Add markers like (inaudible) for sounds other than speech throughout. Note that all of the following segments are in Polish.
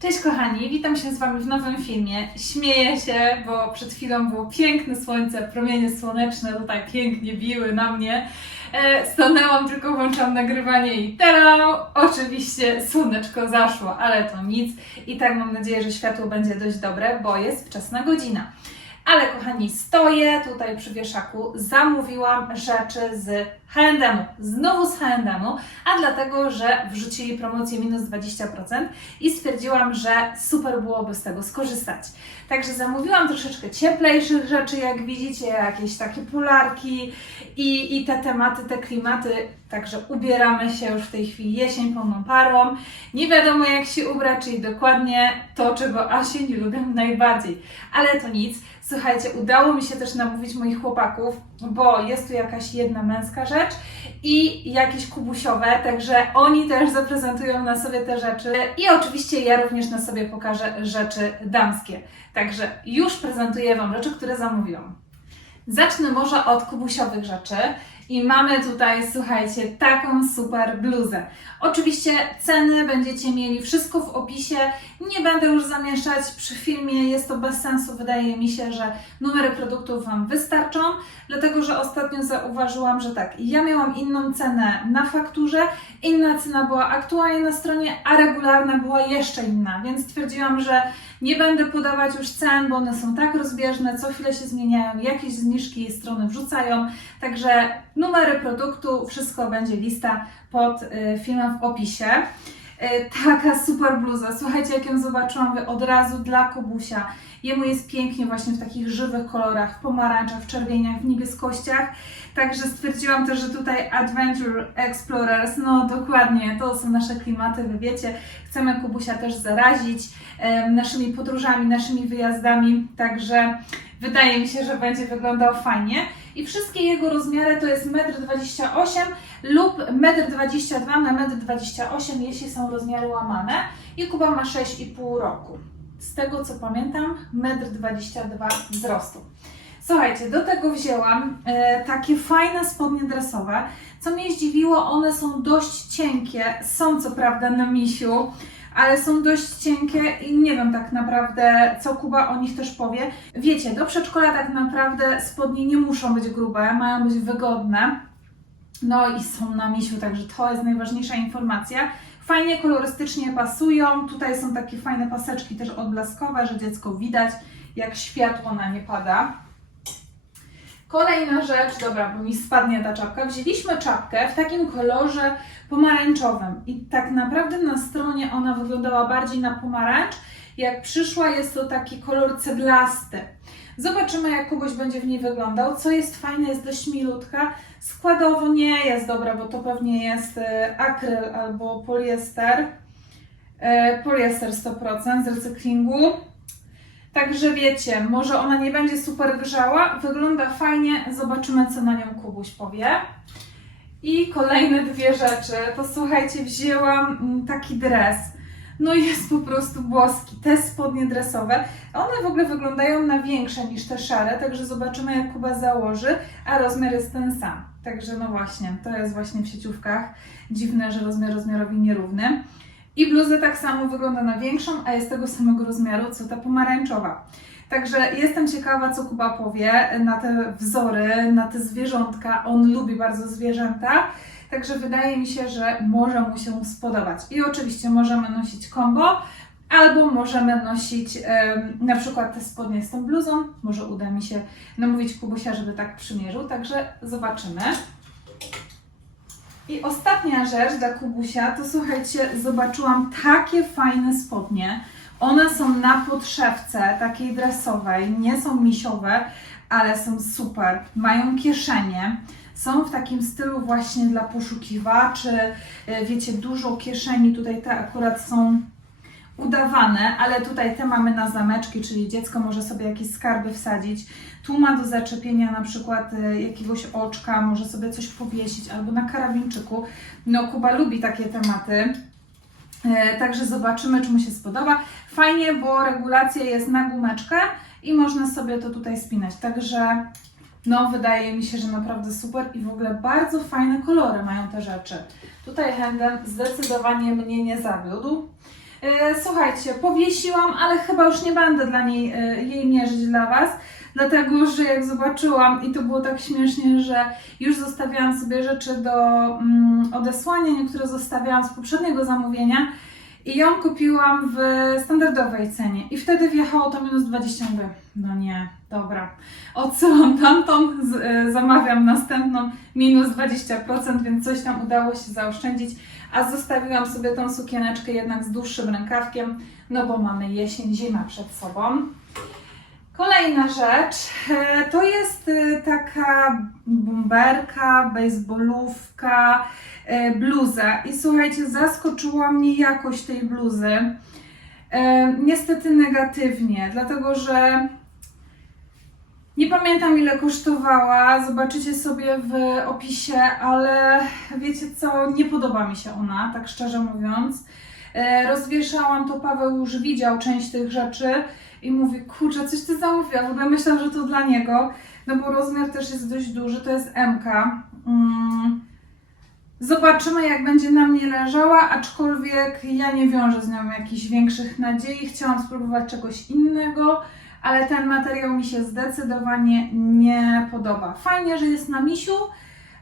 Cześć kochani, witam się z Wami w nowym filmie. Śmieję się, bo przed chwilą było piękne słońce, promienie słoneczne tutaj pięknie biły na mnie. E, stanęłam, tylko włączam nagrywanie i teraz oczywiście słoneczko zaszło, ale to nic. I tak mam nadzieję, że światło będzie dość dobre, bo jest wczesna godzina. Ale kochani, stoję tutaj przy wieszaku, zamówiłam rzeczy z H&M, znowu z H&M, a dlatego, że wrzucili promocję minus 20% i stwierdziłam, że super byłoby z tego skorzystać. Także zamówiłam troszeczkę cieplejszych rzeczy, jak widzicie, jakieś takie polarki i, i te tematy, te klimaty. Także ubieramy się już w tej chwili jesień pełną parą. Nie wiadomo jak się ubrać, czyli dokładnie to, czego Asię nie lubię najbardziej. Ale to nic. Słuchajcie, udało mi się też namówić moich chłopaków, bo jest tu jakaś jedna męska rzecz i jakieś kubusiowe, także oni też zaprezentują na sobie te rzeczy i oczywiście ja również na sobie pokażę rzeczy damskie. Także już prezentuję Wam rzeczy, które zamówiłam. Zacznę może od kubusiowych rzeczy. I mamy tutaj, słuchajcie, taką super bluzę. Oczywiście ceny będziecie mieli wszystko w opisie. Nie będę już zamieszczać przy filmie, jest to bez sensu. Wydaje mi się, że numery produktów Wam wystarczą, dlatego że ostatnio zauważyłam, że tak, ja miałam inną cenę na fakturze, inna cena była aktualnie na stronie, a regularna była jeszcze inna, więc stwierdziłam, że nie będę podawać już cen, bo one są tak rozbieżne, co chwilę się zmieniają, jakieś zniżki strony wrzucają, także numery produktu, wszystko będzie lista pod y, filmem w opisie. Y, Taka super bluza. Słuchajcie, jak ją zobaczyłam, od razu dla Kubusia. Jemu jest pięknie właśnie w takich żywych kolorach, w pomarańczach, w czerwieniach, w niebieskościach. Także stwierdziłam też, że tutaj Adventure Explorers, no dokładnie, to są nasze klimaty, wy wiecie. Chcemy Kubusia też zarazić naszymi podróżami, naszymi wyjazdami. Także wydaje mi się, że będzie wyglądał fajnie. I wszystkie jego rozmiary to jest 1,28 m lub 1,22 m na 1,28 m, jeśli są rozmiary łamane. I Kuba ma 6,5 roku. Z tego co pamiętam, 1,22 m wzrostu. Słuchajcie, do tego wzięłam e, takie fajne spodnie dresowe. Co mnie zdziwiło, one są dość cienkie. Są co prawda na misiu, ale są dość cienkie i nie wiem tak naprawdę, co Kuba o nich też powie. Wiecie, do przedszkola tak naprawdę spodnie nie muszą być grube, mają być wygodne. No i są na misiu, także to jest najważniejsza informacja. Fajnie kolorystycznie pasują. Tutaj są takie fajne paseczki też odblaskowe, że dziecko widać, jak światło na nie pada. Kolejna rzecz, dobra, bo mi spadnie ta czapka. Wzięliśmy czapkę w takim kolorze pomarańczowym i tak naprawdę na stronie ona wyglądała bardziej na pomarańcz. Jak przyszła, jest to taki kolor ceglasty. Zobaczymy, jak kogoś będzie w niej wyglądał. Co jest fajne, jest dość milutka. Składowo nie jest dobra, bo to pewnie jest e, akryl albo poliester. E, Poliester 100% z recyklingu. Także wiecie, może ona nie będzie super grzała, wygląda fajnie, zobaczymy co na nią Kubuś powie. I kolejne dwie rzeczy, to słuchajcie, wzięłam mm, taki dres. No jest po prostu boski, te spodnie dresowe. One w ogóle wyglądają na większe niż te szare, także zobaczymy jak Kuba założy, a rozmiar jest ten sam. Także no właśnie, to jest właśnie w sieciówkach dziwne, że rozmiar rozmiarowi nierówny. I bluza tak samo wygląda na większą, a jest tego samego rozmiaru co ta pomarańczowa. Także jestem ciekawa, co Kuba powie na te wzory, na te zwierzątka. On lubi bardzo zwierzęta, także wydaje mi się, że może mu się spodobać. I oczywiście możemy nosić kombo, albo możemy nosić na przykład te spodnie z tą bluzą. Może uda mi się namówić Kubusia, żeby tak przymierzył, także zobaczymy. I ostatnia rzecz dla Kubusia, to słuchajcie, zobaczyłam takie fajne spodnie. One są na podszewce, takiej dresowej, nie są misiowe, ale są super. Mają kieszenie. Są w takim stylu właśnie dla poszukiwaczy. E, Wiecie, dużo kieszeni. Tutaj te akurat są udawane, ale tutaj te mamy na zameczki, czyli dziecko może sobie jakieś skarby wsadzić. Tu ma do zaczepienia na przykład e, jakiegoś oczka, może sobie coś powiesić albo na karabinczyku. No, Kuba lubi takie tematy. E, Także zobaczymy, czy mu się spodoba. Fajnie, bo regulacja jest na gumeczkę i można sobie to tutaj spinać. Także no, wydaje mi się, że naprawdę super i w ogóle bardzo fajne kolory mają te rzeczy. Tutaj Handel zdecydowanie mnie nie zawiódł. E, Słuchajcie, powiesiłam, ale chyba już nie będę dla niej, e, jej mierzyć dla Was, dlatego że jak zobaczyłam i to było tak śmiesznie, że już zostawiałam sobie rzeczy do mm, odesłania, niektóre zostawiałam z poprzedniego zamówienia i ją kupiłam w standardowej cenie. I wtedy wjechało to minus 20 mówię, no nie, dobra, odsyłam tamtą, z, e, zamawiam następną minus 20%, więc coś tam udało się zaoszczędzić, a zostawiłam sobie tą sukieneczkę jednak z dłuższym rękawkiem, no bo mamy jesień, zima przed sobą. Kolejna rzecz e, to jest e, taka bomberka, baseballówka, e, bluza. I słuchajcie, zaskoczyła mnie jakość tej bluzy. Niestety negatywnie, dlatego że nie pamiętam ile kosztowała, zobaczycie sobie w opisie, ale wiecie co, nie podoba mi się ona, tak szczerze mówiąc. E, Rozwieszałam to, Paweł już widział część tych rzeczy i mówi, kurczę, coś ty zamówiła, w ogóle myślałam, że to dla niego, no bo rozmiar też jest dość duży, to jest MK. Mm. Zobaczymy, jak będzie na mnie leżała, aczkolwiek ja nie wiążę z nią jakichś większych nadziei. Chciałam spróbować czegoś innego, ale ten materiał mi się zdecydowanie nie podoba. Fajnie, że jest na misiu,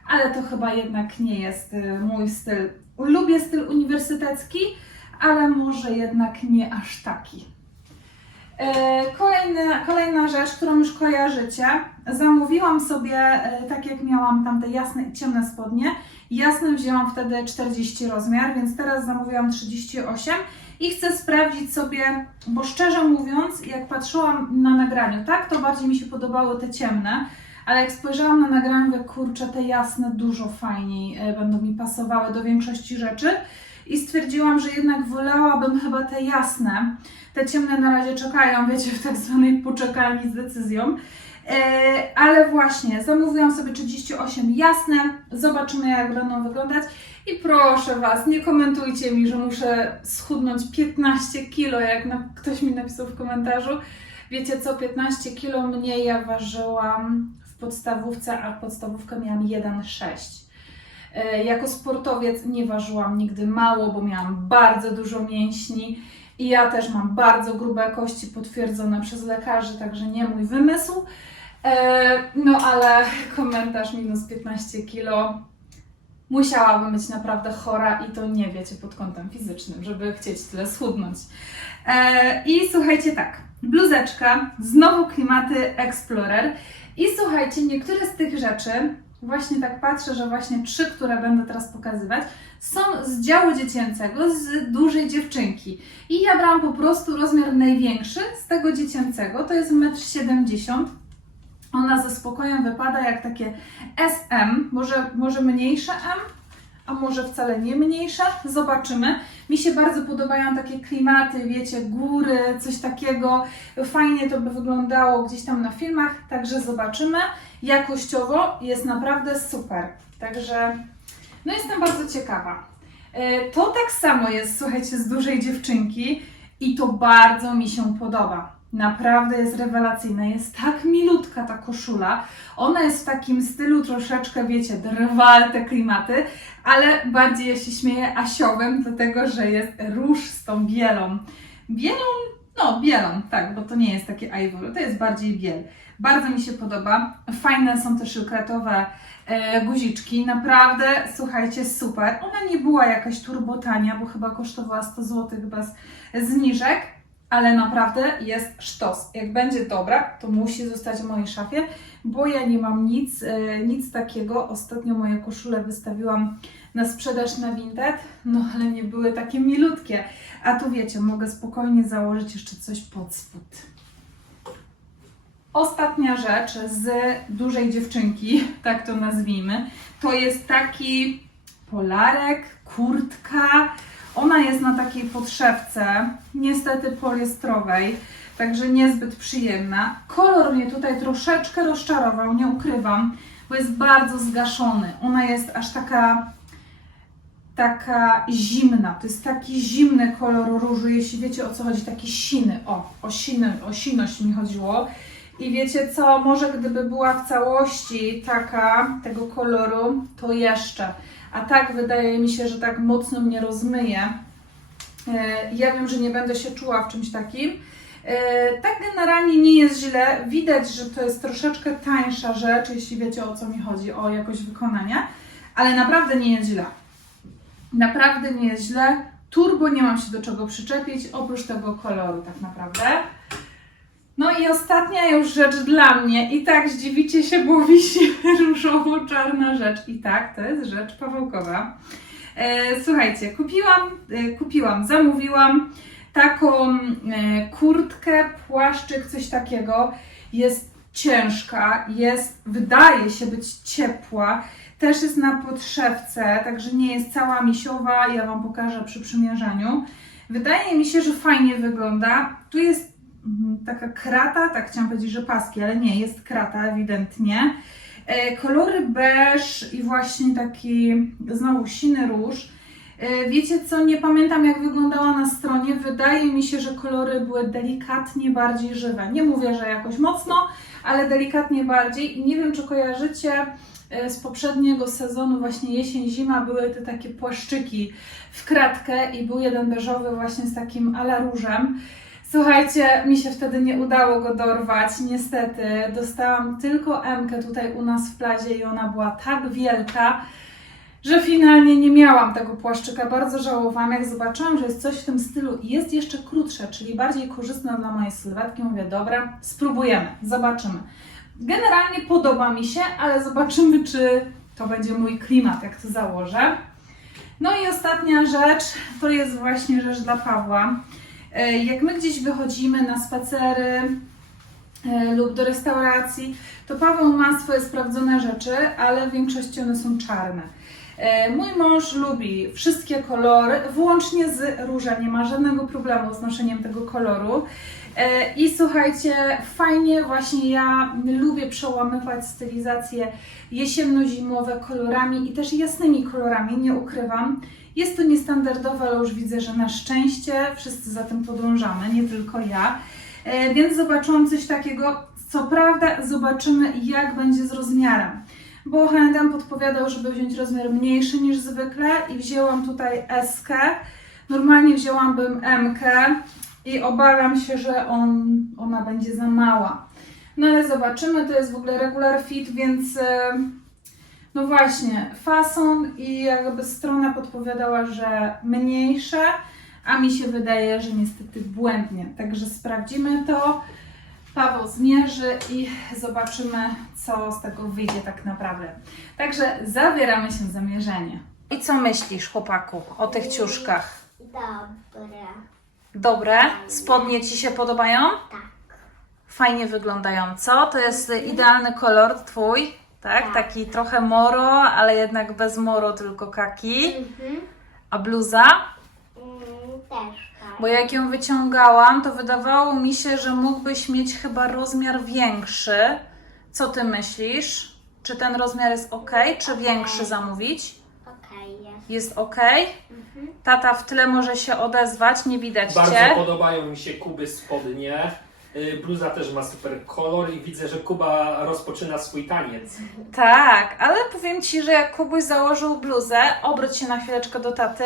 ale to chyba jednak nie jest y, mój styl. Lubię styl uniwersytecki, ale może jednak nie aż taki. E, Kolejna, kolejna rzecz, którą już kojarzycie. Zamówiłam sobie, e, tak jak miałam tam te jasne i ciemne spodnie. Jasne wzięłam wtedy 40 rozmiar, więc teraz zamówiłam 38 i chcę sprawdzić sobie, bo szczerze mówiąc, jak patrzyłam na nagraniu, tak, to bardziej mi się podobały te ciemne, ale jak spojrzałam na nagraniu, mówię, kurczę, te jasne dużo fajniej e, będą mi pasowały do większości rzeczy i stwierdziłam, że jednak wolałabym chyba te jasne. Te ciemne na razie czekają, wiecie, w tak zwanej poczekalni z decyzją. E, ale właśnie, zamówiłam sobie 38 jasne, zobaczymy jak będą wyglądać. I proszę Was, nie komentujcie mi, że muszę schudnąć 15 kilo, jak na, ktoś mi napisał w komentarzu. Wiecie co, 15 kilo mniej ja ważyłam w podstawówce, a podstawówkę miałam 1,6. E, Jako sportowiec nie ważyłam nigdy mało, bo miałam bardzo dużo mięśni i ja też mam bardzo grube kości potwierdzone przez lekarzy, także nie mój wymysł. E, No ale komentarz minus 15 kilo. Musiałabym być naprawdę chora i to nie wiecie pod kątem fizycznym, żeby chcieć tyle schudnąć. E, I słuchajcie tak, bluzeczka, znowu klimaty Explorer. I słuchajcie, niektóre z tych rzeczy, właśnie tak patrzę, że właśnie trzy, które będę teraz pokazywać, są z działu dziecięcego, z dużej dziewczynki. I ja brałam po prostu rozmiar największy z tego dziecięcego, to jest 1,70 m. Ona ze spokojem wypada jak takie SM, może, może mniejsze M, a może wcale nie mniejsze. Zobaczymy. Mi się bardzo podobają takie klimaty, wiecie, góry, coś takiego. Fajnie to by wyglądało gdzieś tam na filmach, także zobaczymy. Jakościowo jest naprawdę super. Także no jestem bardzo ciekawa. E, To tak samo jest, słuchajcie, z dużej dziewczynki i to bardzo mi się podoba. Naprawdę jest rewelacyjna, jest tak milutka ta koszula. Ona jest w takim stylu troszeczkę, wiecie, drwal te klimaty, ale bardziej ja się śmieję asiowym, dlatego że jest róż z tą bielą. Bielą, no bielą, tak, bo to nie jest takie ivory, to jest bardziej biel. Bardzo mi się podoba. Fajne są te szylkretowe e, guziczki. Naprawdę, słuchajcie, super. Ona nie była jakaś turbotania, bo chyba kosztowała 100 zł bez zniżek, ale naprawdę jest sztos. Jak będzie dobra, to musi zostać w mojej szafie, bo ja nie mam nic, e, nic takiego. Ostatnio moje koszule wystawiłam na sprzedaż na Vinted, no ale nie były takie milutkie. A tu wiecie, mogę spokojnie założyć jeszcze coś pod spód. Ostatnia rzecz z dużej dziewczynki, (laughs) tak to nazwijmy, to jest taki polarek, kurtka. Ona jest na takiej podszewce, niestety poliestrowej, także niezbyt przyjemna. Kolor mnie tutaj troszeczkę rozczarował, nie ukrywam, bo jest bardzo zgaszony. Ona jest aż taka taka zimna. To jest taki zimny kolor różu, jeśli wiecie o co chodzi, taki siny. O, o, siny, o siność mi chodziło. I wiecie co, może gdyby była w całości taka, tego koloru, to jeszcze. A tak wydaje mi się, że tak mocno mnie rozmyje. E, Ja wiem, że nie będę się czuła w czymś takim. E, Tak generalnie nie jest źle. Widać, że to jest troszeczkę tańsza rzecz, jeśli wiecie o co mi chodzi, o jakość wykonania, ale naprawdę nie jest źle. Naprawdę nie jest źle. Turbo nie mam się do czego przyczepić, oprócz tego koloru tak naprawdę. No i ostatnia już rzecz dla mnie. I tak zdziwicie się, bo wisi (laughs) różowo-czarna rzecz. I tak, to jest rzecz Pawełkowa. E, słuchajcie, kupiłam, e, kupiłam, zamówiłam taką e, kurtkę, płaszczyk, coś takiego. Jest ciężka, jest, wydaje się być ciepła. Też jest na podszewce, także nie jest cała misiowa. Ja Wam pokażę przy przymierzaniu. Wydaje mi się, że fajnie wygląda. Tu jest taka krata, tak chciałam powiedzieć, że paski, ale nie, jest krata ewidentnie. E, Kolory beige i właśnie taki znowu siny róż. E, Wiecie co, nie pamiętam jak wyglądała na stronie. Wydaje mi się, że kolory były delikatnie bardziej żywe. Nie mówię, że jakoś mocno, ale delikatnie bardziej. I nie wiem, czy kojarzycie e, z poprzedniego sezonu, właśnie jesień-zima, były te takie płaszczyki w kratkę i był jeden beżowy właśnie z takim ala różem. Słuchajcie, mi się wtedy nie udało go dorwać, niestety. Dostałam tylko M tutaj u nas w plazie i ona była tak wielka, że finalnie nie miałam tego płaszczyka. Bardzo żałowałam, jak zobaczyłam, że jest coś w tym stylu i jest jeszcze krótsze, czyli bardziej korzystne dla mojej sylwetki. Mówię, dobra, spróbujemy, zobaczymy. Generalnie podoba mi się, ale zobaczymy, czy to będzie mój klimat, jak to założę. No i ostatnia rzecz, to jest właśnie rzecz dla Pawła. E, Jak my gdzieś wychodzimy na spacery e, lub do restauracji, to Paweł ma swoje sprawdzone rzeczy, ale w większości one są czarne. E, Mój mąż lubi wszystkie kolory, włącznie z różem, nie ma żadnego problemu z noszeniem tego koloru. I słuchajcie, fajnie, właśnie ja lubię przełamywać stylizacje jesienno-zimowe kolorami i też jasnymi kolorami, nie ukrywam. Jest to niestandardowe, ale już widzę, że na szczęście wszyscy za tym podążamy, nie tylko ja. E, Więc zobaczyłam coś takiego. Co prawda, zobaczymy, jak będzie z rozmiarem. Bo H&M podpowiadał, żeby wziąć rozmiar mniejszy niż zwykle i wzięłam tutaj S. Normalnie wzięłabym M i obawiam się, że on, ona będzie za mała. No ale zobaczymy, to jest w ogóle regular fit, więc e, no właśnie, fason i jakby strona podpowiadała, że mniejsze, a mi się wydaje, że niestety błędnie. Także sprawdzimy to. Paweł zmierzy i zobaczymy, co z tego wyjdzie tak naprawdę. Także zabieramy się za mierzenie. I co myślisz, chłopaku, o tych ciuszkach? Dobre. Dobre? Spodnie Ci się podobają? Tak. Fajnie wyglądają, co? To jest idealny kolor Twój, tak? Tak. Taki trochę moro, ale jednak bez moro, tylko kaki. Mhm. A bluza? Mm, też tak. Bo jak ją wyciągałam, to wydawało mi się, że mógłbyś mieć chyba rozmiar większy. Co Ty myślisz? Czy ten rozmiar jest ok, czy większy zamówić? Okej jest. Jest ok? Mhm. Tata w tle może się odezwać, nie widać Bardzo Cię. podobają mi się Kuby spodnie. Y, Bluza też ma super kolor i widzę, że Kuba rozpoczyna swój taniec. Tak, ale powiem Ci, że jak Kubuś założył bluzę, obróć się na chwileczkę do taty.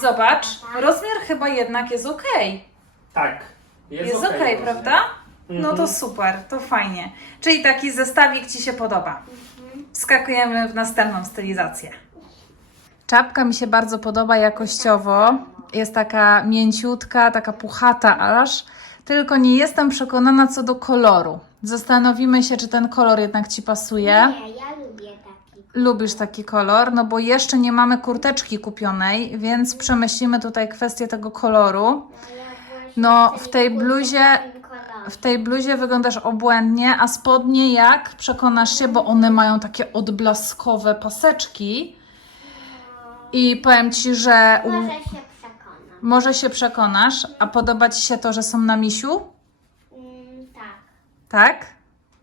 Zobacz, rozmiar chyba jednak jest ok. Tak, jest, Jest ok, okej, prawda? No to Mhm. super, to fajnie. Czyli taki zestawik Ci się podoba. Wskakujemy w następną stylizację. Czapka mi się bardzo podoba jakościowo. Jest taka mięciutka, taka puchata aż. Tylko nie jestem przekonana co do koloru. Zastanowimy się, czy ten kolor jednak Ci pasuje. Nie, ja lubię taki. Lubisz taki kolor, no bo jeszcze nie mamy kurteczki kupionej, więc przemyślimy tutaj kwestię tego koloru. No, No, w tej bluzie-. W tej bluzie wyglądasz obłędnie, a spodnie jak? Przekonasz się, bo one mają takie odblaskowe paseczki. I powiem Ci, że. Może się. Może się przekonasz, a podoba Ci się to, że są na misiu? Mm, tak. Tak?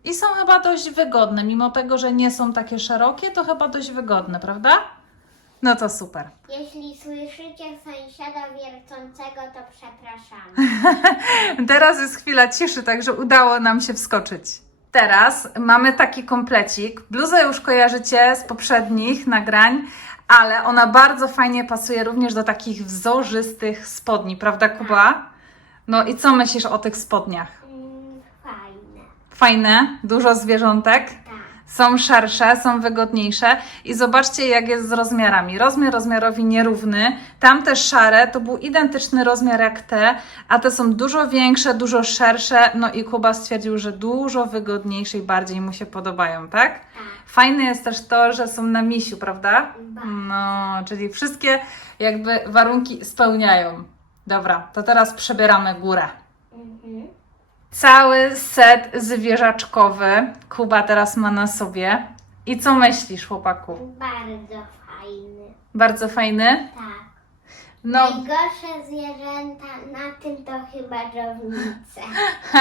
I są chyba dość wygodne, mimo tego, że nie są takie szerokie, to chyba dość wygodne, prawda? No to super. (laughs) Jeśli słyszycie sąsiada wiercącego, to przepraszamy. (laughs) Teraz jest chwila ciszy, także udało nam się wskoczyć. Teraz mamy taki komplecik. Bluzę już kojarzycie z poprzednich nagrań, ale ona bardzo fajnie pasuje również do takich wzorzystych spodni, prawda Kuba? No i co myślisz o tych spodniach? Mm, fajne. Fajne, dużo zwierzątek. Są szersze, są wygodniejsze i zobaczcie jak jest z rozmiarami. Rozmiar rozmiarowi nierówny. Tamte szare to był identyczny rozmiar jak te, a te są dużo większe, dużo szersze. No i Kuba stwierdził, że dużo wygodniejsze i bardziej mu się podobają, tak? Fajne jest też to, że są na misiu, prawda? No, czyli wszystkie jakby warunki spełniają. Dobra, to teraz przebieramy górę. Cały set zwierzaczkowy Kuba teraz ma na sobie. I co myślisz, chłopaku? Bardzo fajny. Bardzo fajny? Tak. No, Najgorsze zwierzęta na tym to chyba dżownice.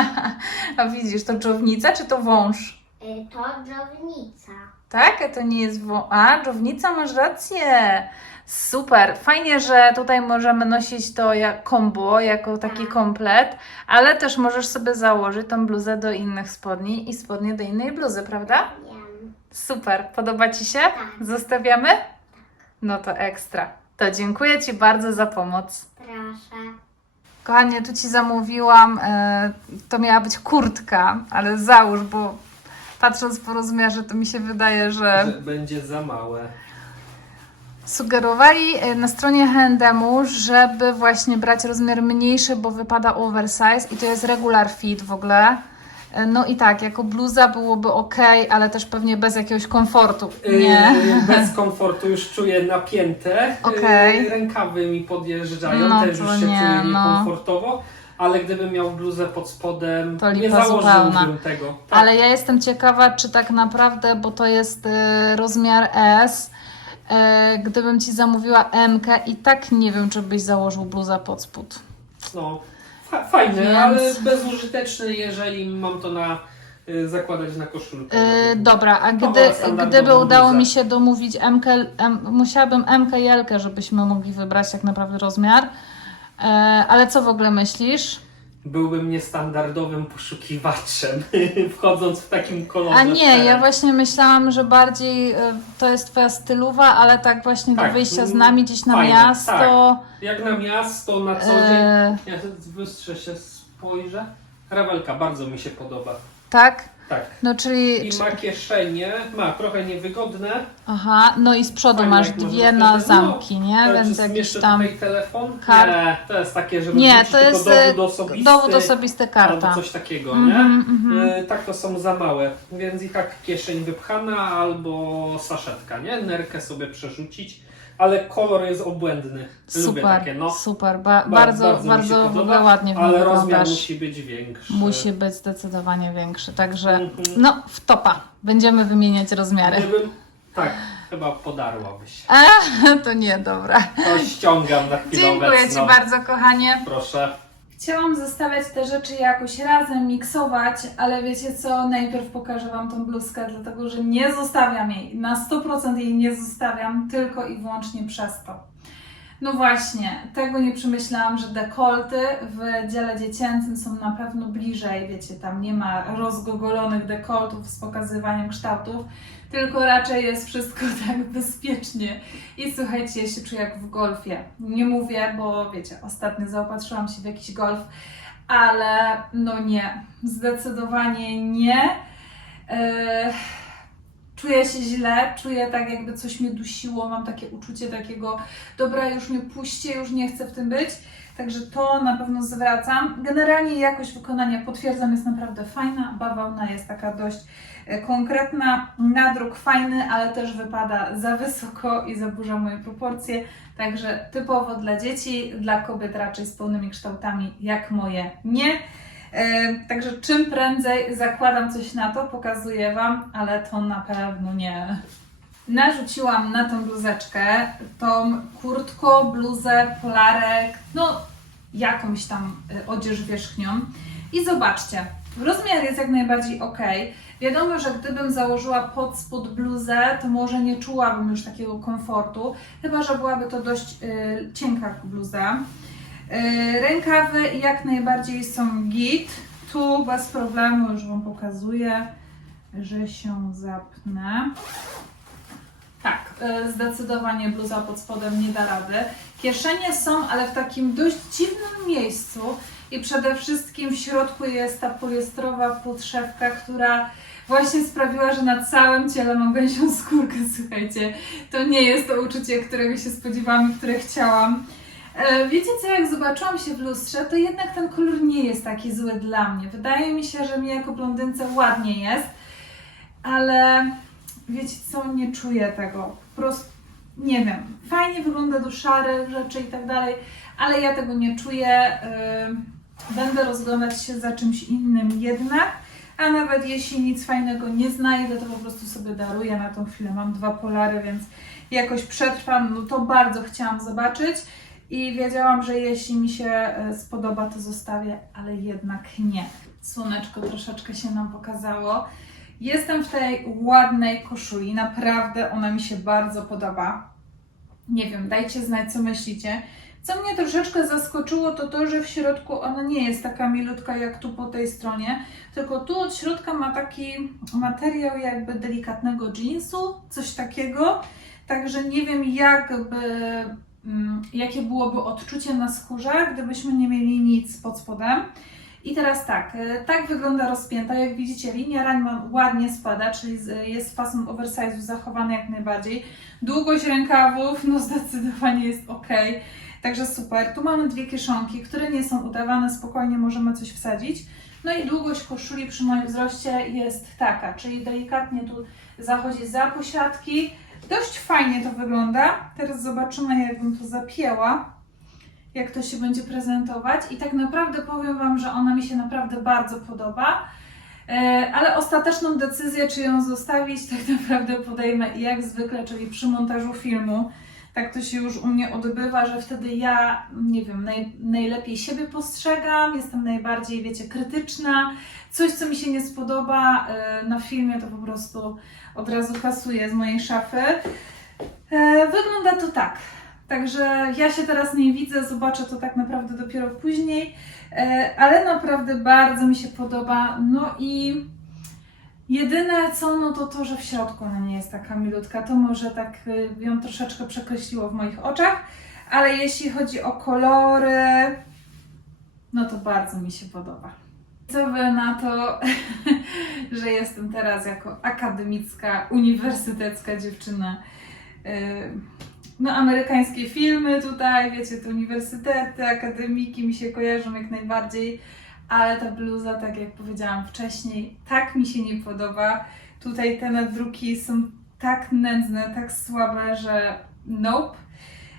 (laughs) a widzisz, to dżownica czy to wąż? Y, To dżownica. Tak? A to nie jest wąż. A, dżownica, masz rację. Super. Fajnie, że tutaj możemy nosić to jak kombo, jako taki Tak. komplet, ale też możesz sobie założyć tą bluzę do innych spodni i spodnie do innej bluzy, prawda? Wiem. Super. Podoba Ci się? Tak. Zostawiamy? No to ekstra. To dziękuję Ci bardzo za pomoc. Proszę. Kochanie, tu Ci zamówiłam, e, to miała być kurtka, ale załóż, bo patrząc po rozmiarze, to mi się wydaje, że Że będzie za małe. Sugerowali e, na stronie H&M-u, żeby właśnie brać rozmiar mniejszy, bo wypada oversize i to jest regular fit w ogóle. E, No i tak, jako bluza byłoby ok, ale też pewnie bez jakiegoś komfortu, nie? Yy, Bez komfortu już czuję napięte. Okej. Yy, Rękawy mi podjeżdżają, No też już się nie, czuję no. niekomfortowo. Ale gdybym miał bluzę pod spodem, To nie założyłbym zupełna. tego. Tak. Ale ja jestem ciekawa, czy tak naprawdę, bo to jest e, rozmiar S, e, gdybym Ci zamówiła M i tak nie wiem, czy byś założył bluzę pod spód. No, fa- Więc- ale bezużyteczny, jeżeli mam to na y, zakładać na koszulkę. E, dobra, a gdy, gdyby udało bluza. mi się domówić M, M musiałabym M i L, żebyśmy mogli wybrać tak naprawdę rozmiar. E, ale co w ogóle myślisz? Byłbym niestandardowym poszukiwaczem, (laughs) wchodząc w takim kolorze. A nie, ja właśnie myślałam, że bardziej e, to jest Twoja stylowa, ale tak właśnie do Tak, wyjścia z mm, nami gdzieś na fajnie, miasto. Jak na miasto, na co E, dzień. Ja wystrze się spojrzę. Rawelka bardzo mi się podoba. tak? Tak. No czyli. I ma kieszenie, ma trochę niewygodne. Aha, no i z przodu Fajne, masz dwie na wtedy- zamki, nie? Więc jakiś tam. tutaj telefon? kar- Nie, to jest takie, żeby Nie, to jest dowód osobisty. dowód osobisty karta. Albo coś takiego, Mhm, nie? mhm. E, tak to są za małe, więc i tak kieszeń wypchana albo saszetka, nie? Nerkę sobie przerzucić, ale kolor jest obłędny. Lubię Super, takie, no. super. Ba- Ba- bardzo, mi się bardzo, w podoba, ładnie Ale rozmiar musi być większy. Musi być zdecydowanie większy. Także, Mhm. no, w topa. Będziemy wymieniać rozmiary. Gdybym, tak, chyba podarłabyś. A, (laughs) to nie, dobra. To ściągam na chwilę Dziękuję obecną. Ci bardzo, kochanie. Proszę. Chciałam zostawiać te rzeczy jakoś razem, miksować, ale wiecie co, najpierw pokażę Wam tą bluzkę, dlatego że nie zostawiam jej, na 100% jej nie zostawiam, tylko i wyłącznie przez to. No właśnie, tego nie przemyślałam, że dekolty w dziale dziecięcym są na pewno bliżej, wiecie, tam nie ma rozgogolonych dekoltów z pokazywaniem kształtów, tylko raczej jest wszystko (laughs) tak bezpiecznie. I słuchajcie, ja się czuję jak w golfie. Nie mówię, bo wiecie, ostatnio zaopatrzyłam się w jakiś golf, ale no nie, zdecydowanie nie. Yy, czuję się źle, czuję tak jakby coś mnie dusiło, mam takie uczucie takiego, dobra, już mnie puśćcie, już nie chcę w tym być. Także to na pewno zwracam. Generalnie jakość wykonania potwierdzam jest naprawdę fajna. Bawełna jest taka dość e, konkretna, nadruk fajny, ale też wypada za wysoko i zaburza moje proporcje. Także typowo dla dzieci, dla kobiet raczej z pełnymi kształtami jak moje nie. Także czym prędzej zakładam coś na to, pokazuję Wam, ale to na pewno nie. Narzuciłam na tą bluzeczkę tą kurtko, bluzę, polarek, no jakąś tam y, odzież wierzchnią. I zobaczcie, rozmiar jest jak najbardziej ok. Wiadomo, że gdybym założyła pod spód bluzę, to może nie czułabym już takiego komfortu, chyba że byłaby to dość y, cienka bluza. Y, rękawy jak najbardziej są git. Tu bez problemu już Wam pokazuję, że się zapnę. Tak, e, zdecydowanie bluza pod spodem nie da rady. Kieszenie są, ale w takim dość dziwnym miejscu i przede wszystkim w środku jest ta poliestrowa podszewka, która właśnie sprawiła, że na całym ciele mam gęsią skórkę, słuchajcie. To nie jest to uczucie, którego się spodziewałam i które chciałam. E, Wiecie co, jak zobaczyłam się w lustrze, to jednak ten kolor nie jest taki zły dla mnie. Wydaje mi się, że mi jako blondynce ładnie jest, ale wiecie co, nie czuję tego. Po prostu, nie wiem, fajnie wygląda do szarych rzeczy i tak dalej, ale ja tego nie czuję. Yy, Będę rozglądać się za czymś innym jednak, a nawet jeśli nic fajnego nie znajdę, to po prostu sobie daruję na tą chwilę. Mam dwa polary, więc jakoś przetrwam. No to bardzo chciałam zobaczyć i wiedziałam, że jeśli mi się e, spodoba, to zostawię, ale jednak nie. Słoneczko troszeczkę się nam pokazało. Jestem w tej ładnej koszuli, naprawdę ona mi się bardzo podoba. Nie wiem, dajcie znać, co myślicie. Co mnie troszeczkę zaskoczyło, to to, że w środku ona nie jest taka milutka jak tu po tej stronie, tylko tu od środka ma taki materiał jakby delikatnego jeansu, coś takiego. Także nie wiem, jakby, jakie byłoby odczucie na skórze, gdybyśmy nie mieli nic pod spodem. I teraz tak, e, tak wygląda rozpięta. Jak widzicie, linia rań ładnie spada, czyli jest fason oversize'u zachowany jak najbardziej. Długość rękawów, no zdecydowanie jest ok. Także super. Tu mamy dwie kieszonki, które nie są udawane, spokojnie możemy coś wsadzić. No i długość koszuli przy moim wzroście jest taka, czyli delikatnie tu zachodzi za posiadki. Dość fajnie to wygląda. Teraz zobaczymy, jakbym to zapięła, jak to się będzie prezentować. I tak naprawdę powiem Wam, że ona mi się naprawdę bardzo podoba. E, Ale ostateczną decyzję, czy ją zostawić, (laughs) tak naprawdę podejmę jak zwykle, czyli przy montażu filmu. Tak to się już u mnie odbywa, że wtedy ja, nie wiem, naj, najlepiej siebie postrzegam, jestem najbardziej, wiecie, krytyczna. Coś, co mi się nie spodoba e, na filmie, to po prostu od razu kasuję z mojej szafy. E, Wygląda to tak. Także ja się teraz nie widzę, zobaczę to tak naprawdę dopiero później, E, ale naprawdę bardzo mi się podoba. No i jedyne co, no to to, że w środku ona nie jest taka milutka. To może tak y, ją troszeczkę przekreśliło w moich oczach, ale jeśli chodzi o kolory, no to bardzo mi się podoba. Co wy na to, (laughs) że jestem teraz jako akademicka, uniwersytecka dziewczyna? Yy, No, amerykańskie filmy tutaj, wiecie, te uniwersytety, akademiki mi się kojarzą jak najbardziej, ale ta bluza, tak jak powiedziałam wcześniej, tak mi się nie podoba. Tutaj te nadruki są tak nędzne, tak słabe, że nope.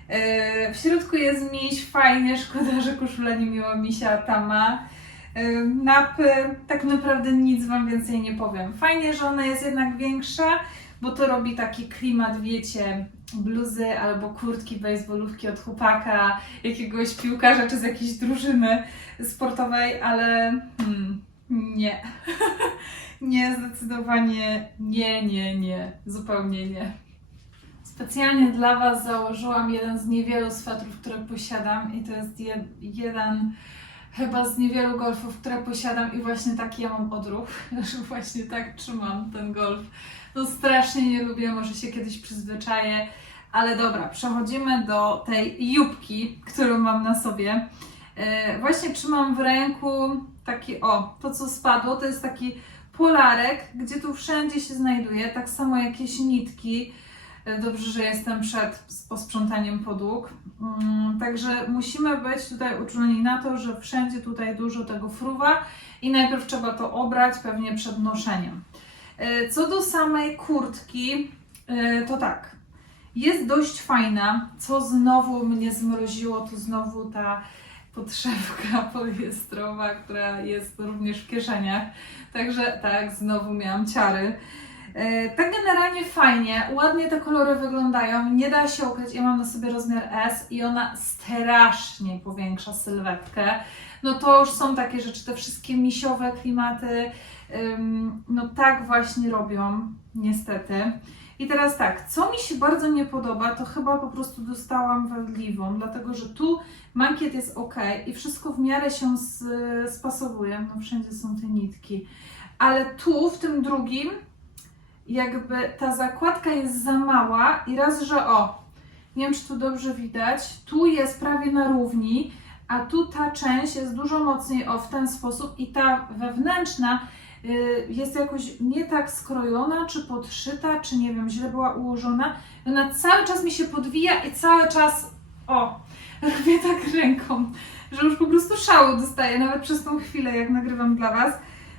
Yy, W środku jest miś, fajnie, szkoda, że koszula nie miała misia, ta ma. Yy, Napy, tak naprawdę nic Wam więcej nie powiem. Fajnie, że ona jest jednak większa, bo to robi taki klimat, wiecie, bluzy albo kurtki, baseballówki od chłopaka, jakiegoś piłkarza czy z jakiejś drużyny sportowej, ale hmm, nie. (laughs) nie, zdecydowanie nie, nie, nie, zupełnie nie. Specjalnie dla Was założyłam jeden z niewielu swetrów, które posiadam i to jest je, jeden chyba z niewielu golfów, które posiadam i właśnie taki ja mam odruch, (laughs) że właśnie tak trzymam ten golf. No strasznie nie lubię, może się kiedyś przyzwyczaję, ale dobra, przechodzimy do tej jubki, którą mam na sobie. E, Właśnie trzymam w ręku taki, o, to co spadło, to jest taki polarek, gdzie tu wszędzie się znajduje, tak samo jakieś nitki. E, Dobrze, że jestem przed posprzątaniem podłóg. Mm, Także musimy być tutaj uczuleni na to, że wszędzie tutaj dużo tego fruwa i najpierw trzeba to obrać pewnie przed noszeniem. E, Co do samej kurtki, e, to tak, jest dość fajna. Co znowu mnie zmroziło, to znowu ta podszewka (laughs) poliestrowa, która jest również w kieszeniach. Także tak, znowu miałam ciary. E, Tak generalnie fajnie, ładnie te kolory wyglądają, nie da się ukryć, ja mam na sobie rozmiar S i ona strasznie powiększa sylwetkę. No to już są takie rzeczy, te wszystkie misiowe klimaty, no tak właśnie robią, niestety. I teraz tak, co mi się bardzo nie podoba, to chyba po prostu dostałam wadliwą, dlatego że tu mankiet jest ok i wszystko w miarę się spasowuje, no wszędzie są te nitki, ale tu w tym drugim jakby ta zakładka jest za mała i raz, że o, nie wiem czy tu dobrze widać, tu jest prawie na równi, a tu ta część jest dużo mocniej o w ten sposób i ta wewnętrzna jest jakoś nie tak skrojona, czy podszyta, czy nie wiem, źle była ułożona. Ona cały czas mi się podwija i cały czas, o, (laughs) robię tak ręką, że już po prostu szału dostaję, nawet przez tą chwilę, jak nagrywam dla Was.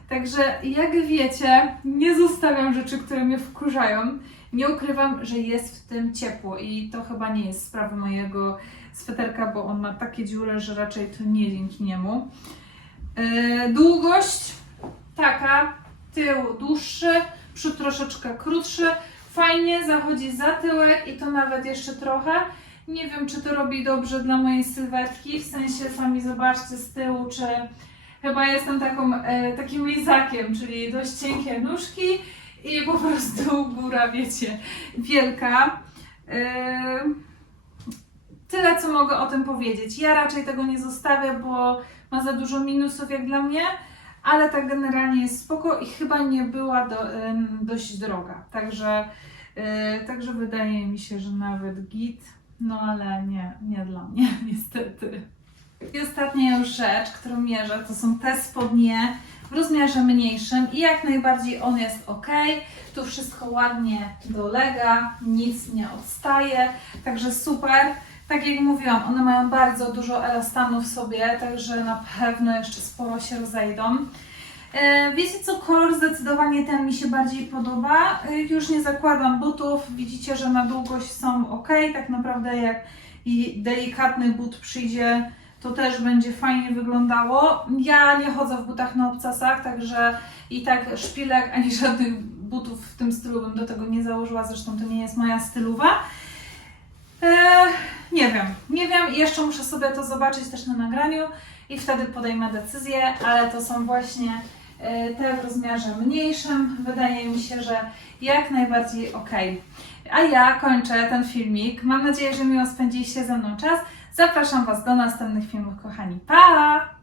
Także jak wiecie, nie zostawiam rzeczy, które mnie wkurzają. Nie ukrywam, że jest w tym ciepło i to chyba nie jest sprawa mojego sweterka, bo on ma takie dziury, że raczej to nie dzięki niemu. Yy, długość taka, tył dłuższy, przód troszeczkę krótszy. Fajnie zachodzi za tyłek i to nawet jeszcze trochę. Nie wiem, czy to robi dobrze dla mojej sylwetki, w sensie sami zobaczcie z tyłu, czy chyba jestem taką, e, takim lizakiem, czyli dość cienkie nóżki i po prostu góra, wiecie, wielka. E, tyle, co mogę o tym powiedzieć. Ja raczej tego nie zostawię, bo ma za dużo minusów jak dla mnie, ale tak generalnie jest spoko i chyba nie była do, dość droga. Także, e, także wydaje mi się, że nawet git, no ale nie, nie dla mnie (laughs) niestety. I ostatnia już rzecz, którą mierzę, to są te spodnie w rozmiarze mniejszym i jak najbardziej on jest ok. Tu wszystko ładnie dolega, nic nie odstaje, także super. Tak jak mówiłam, one mają bardzo dużo elastanu w sobie, także na pewno jeszcze sporo się rozejdą. E, Wiecie co, kolor zdecydowanie ten mi się bardziej podoba. E, Już nie zakładam butów, widzicie, że na długość są ok. Tak naprawdę jak i delikatny but przyjdzie, to też będzie fajnie wyglądało. Ja nie chodzę w butach na obcasach, także i tak szpilek ani żadnych butów w tym stylu bym do tego nie założyła, zresztą to nie jest moja stylowa. E, nie wiem, nie wiem i jeszcze muszę sobie to zobaczyć też na nagraniu i wtedy podejmę decyzję, ale to są właśnie e, te w rozmiarze mniejszym. Wydaje mi się, że jak najbardziej ok. A ja kończę ten filmik. Mam nadzieję, że miło spędziliście ze mną czas. Zapraszam Was do następnych filmów, kochani. Pa!